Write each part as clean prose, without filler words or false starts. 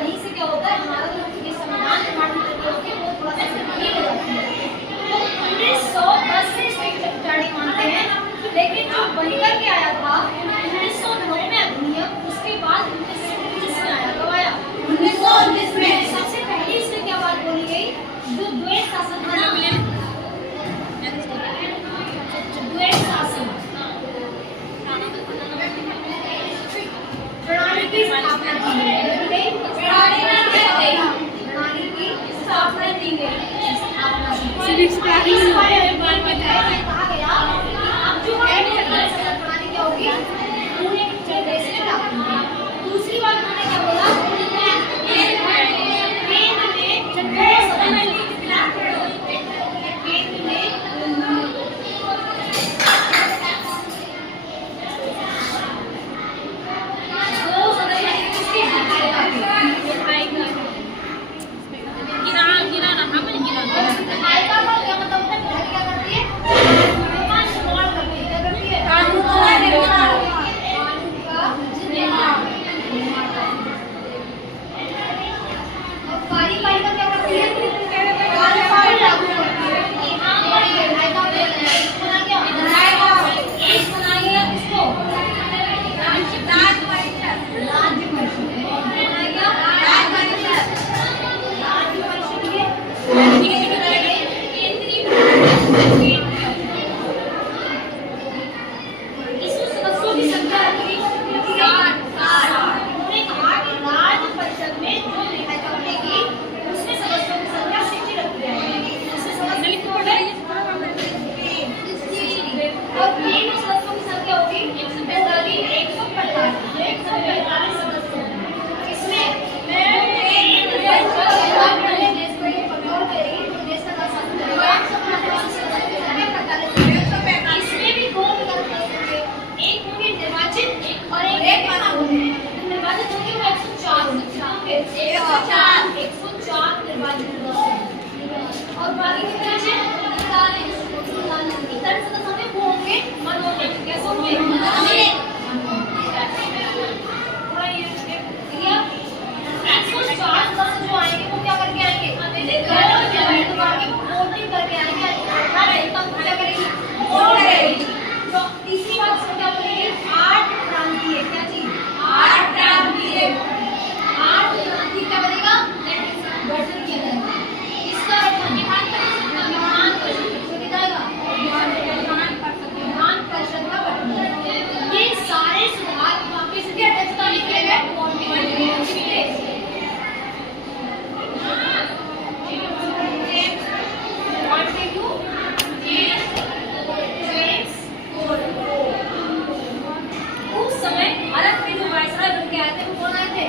वहीं से क्या होता है, हमारा जो ये संविधान निर्माण की प्रक्रिया होती है वो थोड़ा सा संकीर्ण हो जाती है। तो 1910 से स्टेट अटॉर्नी मानते हैं, लेकिन जो बनकर के आया था 1909 में अधिनियम, उसके बाद 1919 में आया। कब आया? 1919 में। सबसे पहले इसमें क्या बात बोली गई, जो द्वैत शासन था ना, द्वैत शासन प्रणाली की स्थापना की गई। प्रणाली की स्थापना की गई। इस बारे में कहा गया कि अब जो है प्रणाली क्या होगी, पूरे देश में लागू होगी। दूसरी बात उन्होंने क्या बोला, केंद्र और बाकी कितने हैं? 39 सदस्य होंगे, वो होंगे मनोनीय। कैसे होंगे? मनोनीय। थोड़ा ये क्लियर? 104 सदस्य जो आएंगे वो क्या करके आएंगे? तो आगे वोटिंग करके आएंगे। तब क्या करेगी? वोट करेगी। तो तीसरी बात इसमें क्या बोलेगी? 8 प्रांतीय। क्या चीज? 8 प्रांतीय। 8 प्रांतीय क्या बनेगा? गठन किया जाएगा। इसका गठन विधान परिषद का गठन। ये सारे सुधार किसकी अध्यक्षता में किए गए? उस समय भारत के जो वायसराय बन के आए थे वो कौन आए थे?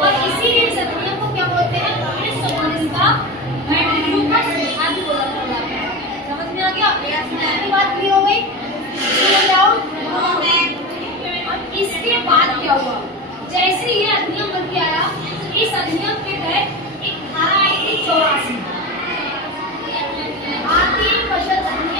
और इसीलिए इस अधिनियम को क्या बोलते हैं? 1919 का मैंडेटरी का संविधान भी बोला जाता है। समझ में आ गया? ये बात क्लियर हो गई? और इसके बाद क्या हुआ? जैसे ये अधिनियम बन के आया, इस अधिनियम के तहत एक धारा आई थी 84 भारतीय परिषद अधिनियम